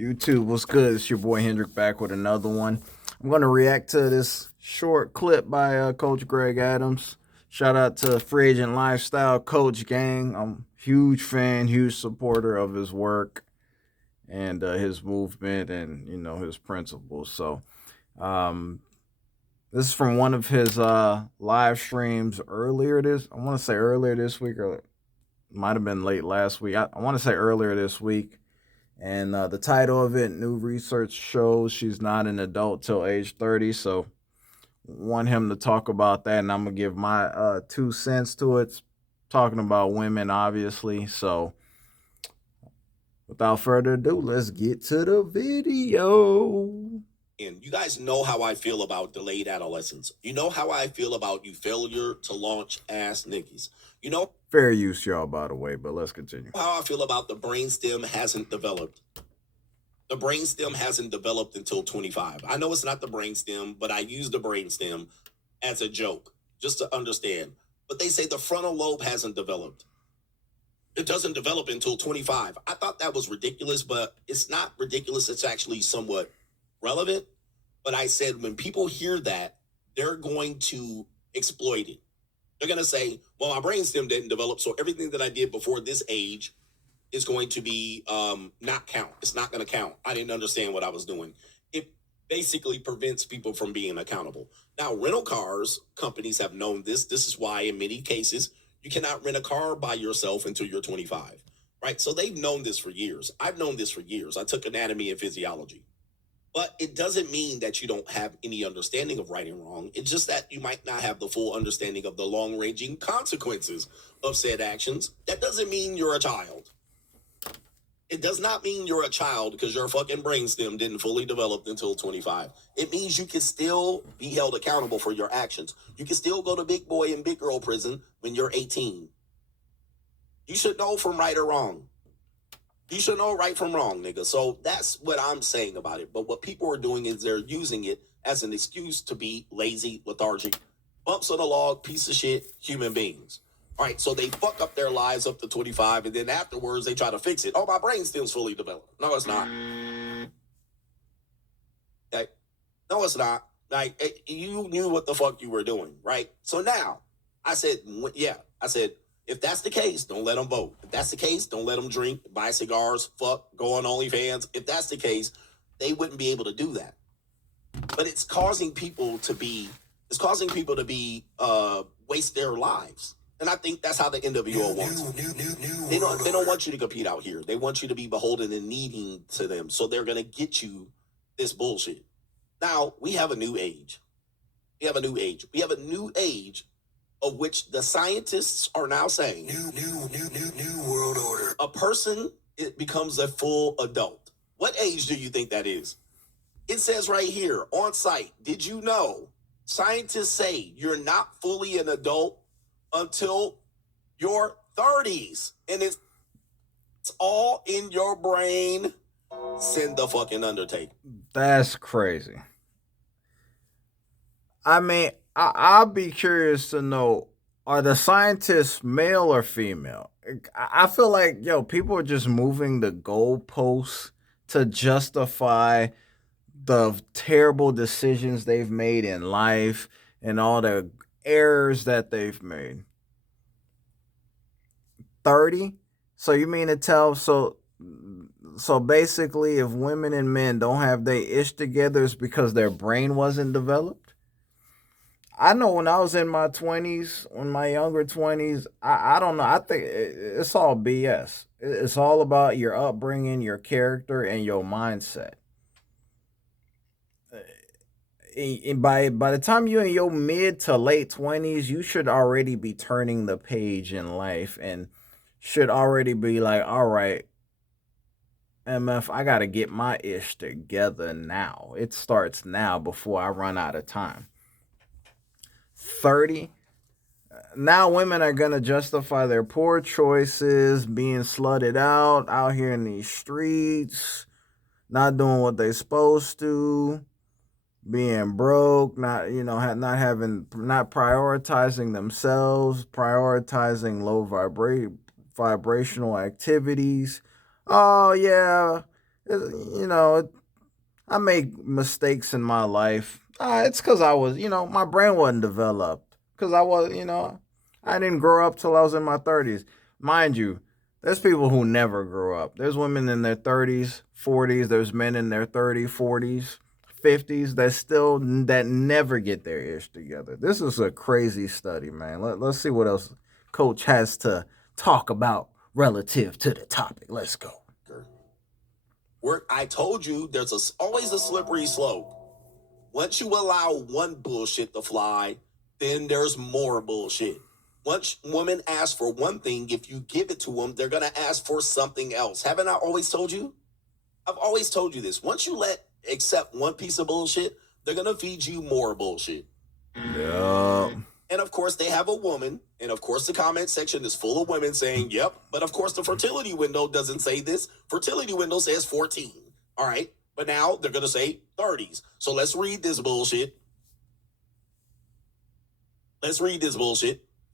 YouTube, what's good? It's your boy Hendrick back with another one. I'm going to react to this short clip by Coach Greg Adams. Shout out to Free Agent Lifestyle Coach Gang. I'm a huge fan, huge supporter of his work and his movement and his principles. So um, this is from one of his live streams earlier this. I want to say earlier this week, or it might have been late last week. I want to say earlier this week. And the title of it, new research shows she's not an adult till age 30. So want him to talk about that, and I'm gonna give my 2 cents to it. It's talking about women, obviously. So without further ado, let's get to the video. And you guys know how I feel about delayed adolescence. You know how I feel about you failure to launch ass niggas. You know Fair use, y'all, by the way, but let's continue. how I feel about the brainstem hasn't developed. The brainstem hasn't developed until 25. I know it's not the brainstem, but I use the brainstem as a joke, just to understand. But they say the frontal lobe hasn't developed. It doesn't develop until 25. I thought that was ridiculous, but it's not ridiculous. It's actually somewhat relevant. But I said when people hear that, they're going to exploit it. They're going to say, well, my brainstem didn't develop, so everything that I did before this age is going to be not count. It's not going to count. I didn't understand what I was doing. It basically prevents people from being accountable. Now, rental cars companies have known this. This is why in many cases you cannot rent a car by yourself until you're 25, right? So they've known this for years. I've known this for years. I took anatomy and physiology. But it doesn't mean that you don't have any understanding of right and wrong. It's just that you might not have the full understanding of the long-ranging consequences of said actions. That doesn't mean you're a child. It does not mean you're a child because your fucking brainstem didn't fully develop until 25. It means you can still be held accountable for your actions. You can still go to big boy and big girl prison when you're 18. You should know from right or wrong. You should know right from wrong, nigga. So that's what I'm saying about it. But what people are doing is they're using it as an excuse to be lazy, lethargic, bumps on the log, piece of shit human beings. All right, so they fuck up their lives up to 25, and then afterwards they try to fix it. Oh, my brainstem's fully developed. No, it's not. Okay? No, it's not. Like, you knew what the fuck you were doing, right? So now, I said, yeah. I said, if that's the case, don't let them vote. If that's the case, don't let them drink, buy cigars, fuck, go on OnlyFans. If that's the case, they wouldn't be able to do that. But it's causing people to be waste their lives. And I think that's how the NWO wants it. They don't want you to compete out here. They want you to be beholden and needing to them. So they're gonna get you this bullshit. Now we have a new age. We have a new age of which the scientists are now saying new world order. A person, it becomes a full adult. What age do you think that is? It says right here on site, did you know scientists say you're not fully an adult until your 30s, and it's all in your brain. Send the fucking Undertaker. That's crazy. I mean, I'll be curious to know, are the scientists male or female? I feel like, people are just moving the goalposts to justify the terrible decisions they've made in life and all the errors that they've made. 30? So you mean to tell, so basically if women and men don't have their ish together, it's because their brain wasn't developed? I know when I was in my 20s, in my younger 20s, I don't know. I think it's all BS. It's all about your upbringing, your character, and your mindset. And by the time you're in your mid to late 20s, you should already be turning the page in life and should already be like, all right, MF, I got to get my ish together now. It starts now before I run out of time. 30? Now women are going to justify their poor choices, being slutted out here in these streets, not doing what they're supposed to, being broke, not prioritizing themselves, prioritizing low vibrational activities. Oh yeah, You know, I make mistakes in my life. It's because I was, my brain wasn't developed. Because I was, I didn't grow up till I was in my 30s. Mind you, there's people who never grow up. There's women in their 30s, 40s. There's men in their 30s, 40s, 50s that never get their ish together. This is a crazy study, man. Let's see what else Coach has to talk about relative to the topic. Let's go. I told you there's always a slippery slope. Once you allow one bullshit to fly, then there's more bullshit. Once women ask for one thing, if you give it to them, they're going to ask for something else. Haven't I always told you? I've always told you this. Once you accept one piece of bullshit, they're going to feed you more bullshit. Yeah. And of course, they have a woman. And of course, the comment section is full of women saying, yep. But of course, the fertility window doesn't say this. Fertility window says 14. All right. But now they're going to say 30s. So let's read this bullshit.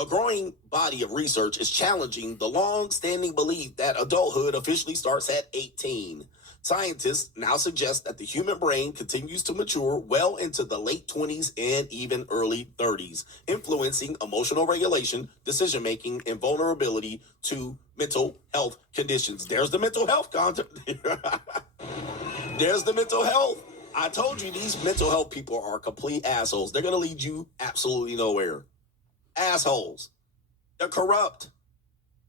A growing body of research is challenging the long-standing belief that adulthood officially starts at 18. Scientists now suggest that the human brain continues to mature well into the late 20s and even early 30s, influencing emotional regulation, decision-making, and vulnerability to mental health conditions. There's the mental health content. There's the mental health. I told you these mental health people are complete assholes. They're going to lead you absolutely nowhere. Assholes. They're corrupt.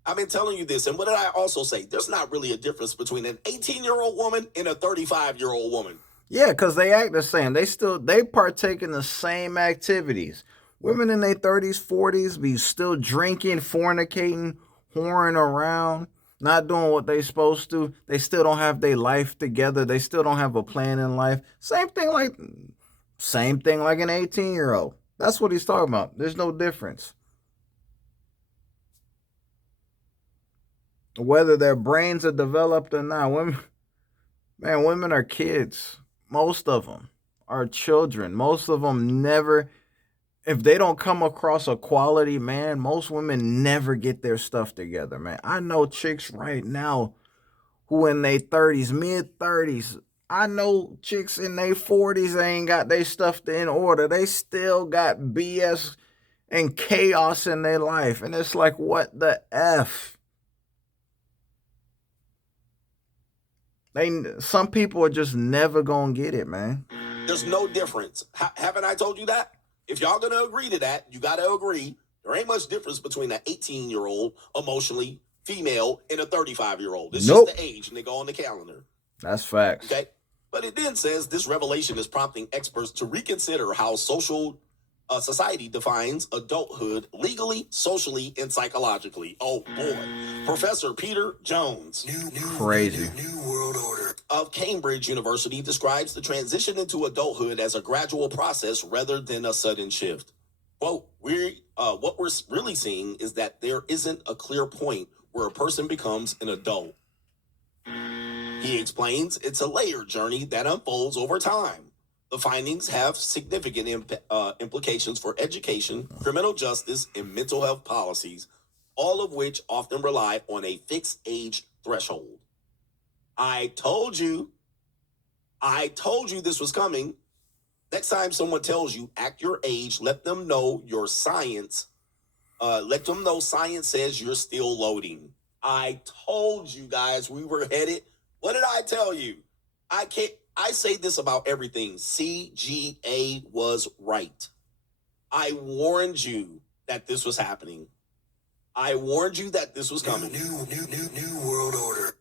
I've been telling you this. And what did I also say? There's not really a difference between an 18-year-old woman and a 35-year-old woman. Yeah, because they act the same. They partake in the same activities. Women in their 30s, 40s be still drinking, fornicating, whoring around, not doing what they supposed to. They still don't have their life together. They still don't have a plan in life. Same thing like an 18-year-old. That's what he's talking about. There's no difference. Whether their brains are developed or not, women are kids. Most of them are children. Most of them never, if they don't come across a quality man, most women never get their stuff together, man. I know chicks right now who in their 30s, mid 30s. I know chicks in their 40s, they ain't got their stuff in order. They still got BS and chaos in their life. And it's like, what the F? Some people are just never gonna get it, man. There's no difference. Haven't I told you that? If y'all gonna agree to that, you gotta agree. There ain't much difference between an 18-year-old emotionally female and a 35-year-old. It's just the age, and they go on the calendar. That's facts. Okay, but it then says this revelation is prompting experts to reconsider how society defines adulthood legally, socially, and psychologically. Oh boy. Professor Peter Jones, crazy, New World Order of Cambridge University, describes the transition into adulthood as a gradual process rather than a sudden shift. Quote, what we're really seeing is that there isn't a clear point where a person becomes an adult. He explains it's a layered journey that unfolds over time. The findings have significant implications for education, criminal justice, and mental health policies, all of which often rely on a fixed age threshold. I told you this was coming. Next time someone tells you act your age, let them know your science. Let them know science says you're still loading. I told you guys we were headed. What did I tell you? I say this about everything. CGA was right. I warned you that this was happening. I warned you that this was coming. New world order.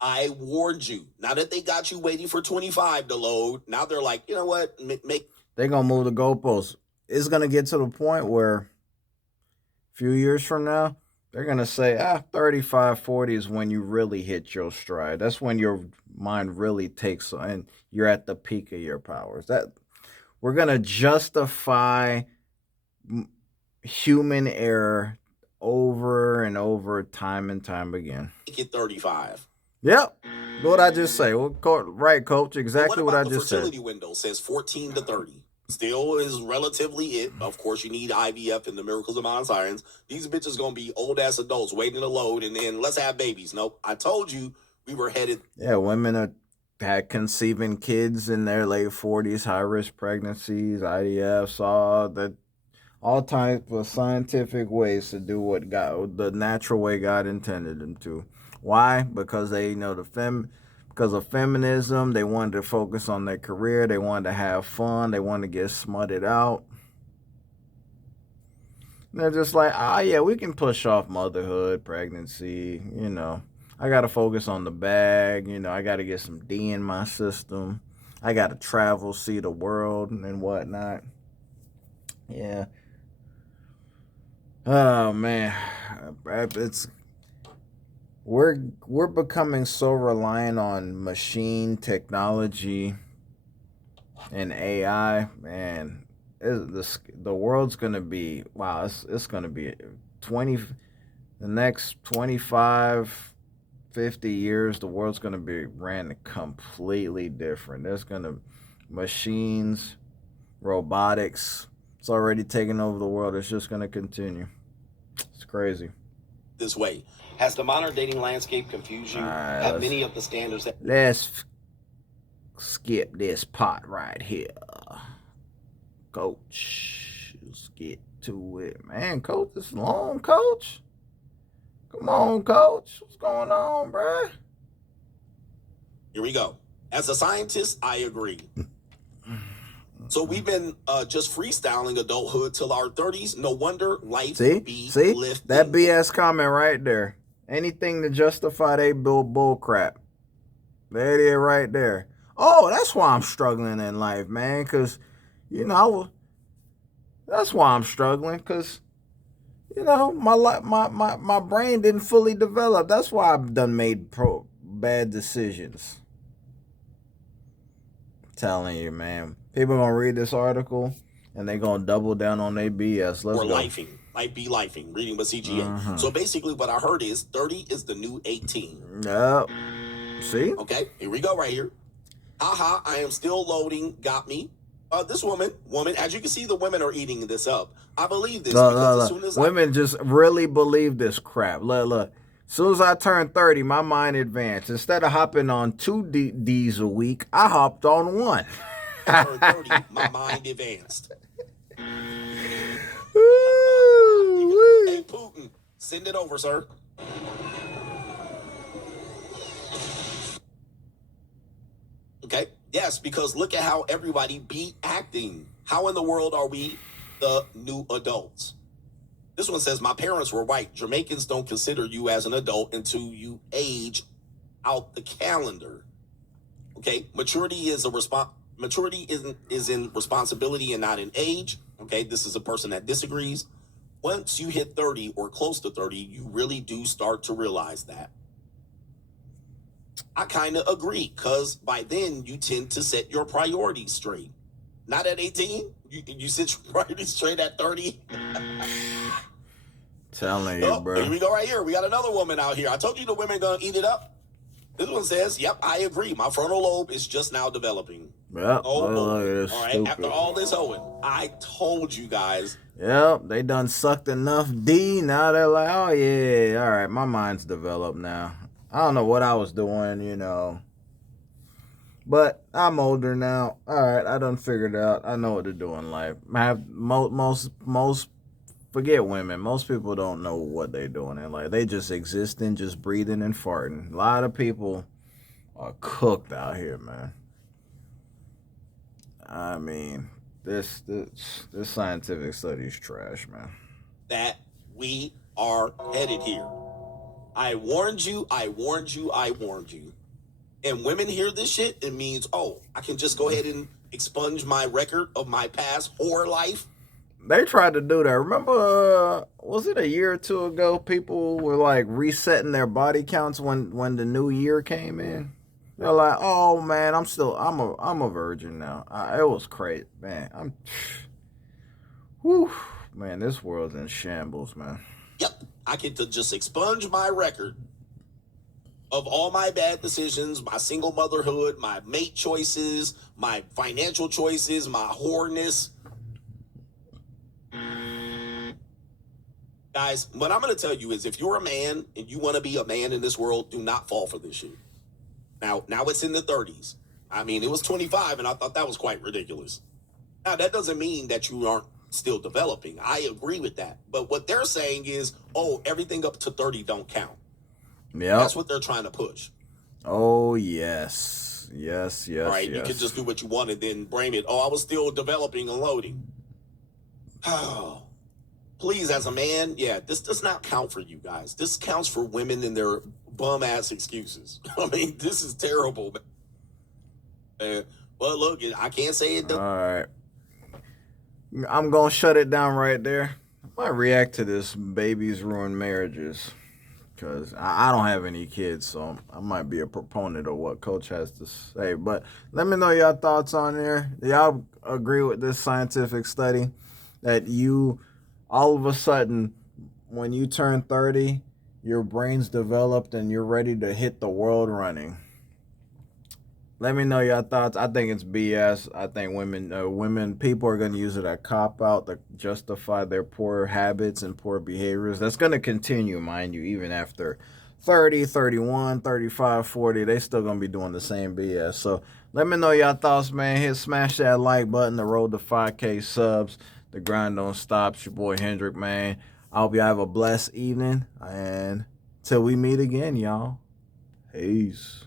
I warned you. Now that they got you waiting for 25 to load, now they're like, you know what? They're going to move the goalposts. It's going to get to the point where a few years from now, they're going to say, 35, 40 is when you really hit your stride. That's when your mind really takes, and you're at the peak of your powers. That we're going to justify human error over and over, time and time again. Make it 35. Yep. What I just say. Right, Coach. Exactly what I just said. The fertility window says 14 to 30. Still is relatively it. Of course, you need IVF and the miracles of Mount Science. These bitches going to be old-ass adults waiting to load, and then let's have babies. Nope. I told you we were headed. Yeah, women are had conceiving kids in their late 40s, high risk pregnancies, IDFs, all types of scientific ways to do what God, the natural way God intended them to. Why? Because they know because of feminism, they wanted to focus on their career, they wanted to have fun, they wanted to get smutted out. And they're just like, yeah, we can push off motherhood, pregnancy, I gotta focus on the bag, I gotta get some D in my system. I gotta travel, see the world and whatnot. Yeah. Oh man, it's we're becoming so reliant on machine technology and AI. Man, the world's gonna be wow. It's gonna be 20 the next 25, 50 years. The world's gonna be ran completely different. There's gonna machines, robotics. It's already taking over the world. It's just gonna continue. It's crazy. This way. Has the modern dating landscape confused you? Right, Have many of the standards that let's skip this part right here. Coach, let's get to it. Man, coach, this is long, coach. Come on, coach. What's going on, bruh? Here we go. As a scientist, I agree. So we've been just freestyling adulthood till our 30s. No wonder life be lifting. That BS comment right there. Anything to justify they bull crap. There it is right there. Oh, that's why I'm struggling in life, man. Because, that's why I'm struggling. Because, my brain didn't fully develop. That's why I've done made bad decisions. I'm telling you, man. People going to read this article and they're going to double down on their BS. Let's go. Lifing. Might be lifing. Reading with CGA. So basically what I heard is 30 is the new 18. Yep. See? Okay, here we go right here. Haha, I am still loading. Got me. This woman, as you can see, the women are eating this up. I believe this because as soon as women just really believe this crap. Look. As soon as I turned 30, my mind advanced. Instead of hopping on 2 Ds a week, I hopped on 1. I turned 30, my mind advanced. Hey, Putin, send it over, sir. Okay, yes, because look at how everybody be acting. How in the world are we the new adults? This one says, my parents were white. Jamaicans don't consider you as an adult until you age out the calendar. Okay, maturity is in responsibility and not in age. Okay, this is a person that disagrees. Once you hit 30 or close to 30, you really do start to realize that. I kind of agree, because by then you tend to set your priorities straight. Not at 18. You set your priorities straight at 30. Telling you, bro. Here we go right here. We got another woman out here. I told you the women going to eat it up. This one says, yep, I agree. My frontal lobe is just now developing. Yep. Oh, look at this all right. stupid. After all this hoeing, I told you guys. Yep, they done sucked enough D. Now they're like, oh, yeah, all right, my mind's developed now. I don't know what I was doing, But I'm older now. All right, I done figured out. I know what to do in life. I have most forget women. Most people don't know what they're doing in life. They just existing, just breathing and farting. A lot of people are cooked out here, man. I mean, this scientific study is trash, man. That we are headed here. I warned you. And women hear this shit, it means, oh, I can just go ahead and expunge my record of my past whore life. They tried to do that. Remember, was it a year or two ago? People were like resetting their body counts when the new year came in. They're like, "Oh man, I'm a virgin now." It was crazy, man. Man, this world's in shambles, man. Yep, I get to just expunge my record of all my bad decisions, my single motherhood, my mate choices, my financial choices, my whoreness. Guys, what I'm going to tell you is if you're a man and you want to be a man in this world, do not fall for this shit. Now it's in the 30s. I mean, it was 25, and I thought that was quite ridiculous. Now, that doesn't mean that you aren't still developing. I agree with that. But what they're saying is, oh, everything up to 30 don't count. Yep. That's what they're trying to push. Oh, yes. Yes. All right, you can just do what you want and then blame it. Oh, I was still developing and loading. Oh, please, as a man, yeah, this does not count for you guys. This counts for women and their bum-ass excuses. I mean, this is terrible. Well, look, I can't say it. All right. I'm going to shut it down right there. I might react to this babies ruin marriages. Because I don't have any kids, so I might be a proponent of what Coach has to say. But let me know your thoughts on there. Do y'all agree with this scientific study that you, all of a sudden, when you turn 30, your brain's developed and you're ready to hit the world running? Let me know your thoughts. I think it's BS. I think people are going to use it as a cop-out to justify their poor habits and poor behaviors. That's going to continue, mind you, even after 30, 31, 35, 40. They still going to be doing the same BS. So let me know your thoughts, man. Smash that like button. The road to 5K subs. The grind don't stop. It's your boy Hendrick, man. I hope y'all have a blessed evening. And till we meet again, y'all. Peace.